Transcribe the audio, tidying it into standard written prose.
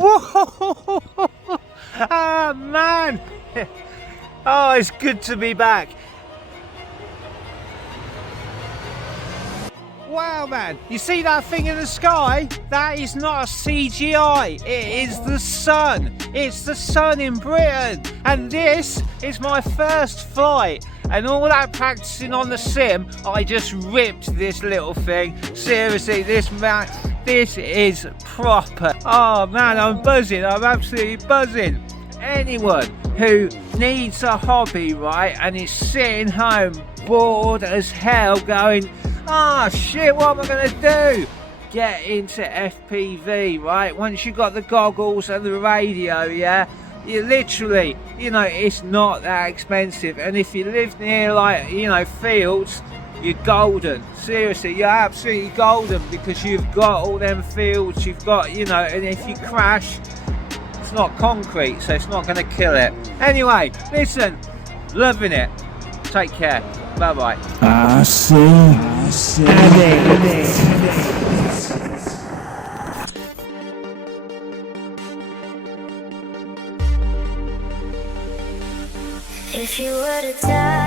Whoa! Ah, man! Oh, it's good to be back. Wow, man, you see that thing in the sky? That is not a CGI, it is the sun. It's the sun in Britain. And this is my first flight. And all that practicing on the sim, I just ripped this little thing. Seriously, this is proper. Oh man, I'm buzzing, I'm absolutely buzzing. Anyone who needs a hobby, right, and is sitting home bored as hell going, ah, shit, what am I going to do? Get into FPV, right? Once you got the goggles and the radio, yeah, you literally, you know, it's not that expensive. And if you live near, like, you know, fields, you're golden. Seriously, you're absolutely golden because you've got all them fields, you've got, you know, and if you crash, it's not concrete, so it's not going to kill it. Anyway, listen, loving it. Take care. Bye bye. I see. If you were to die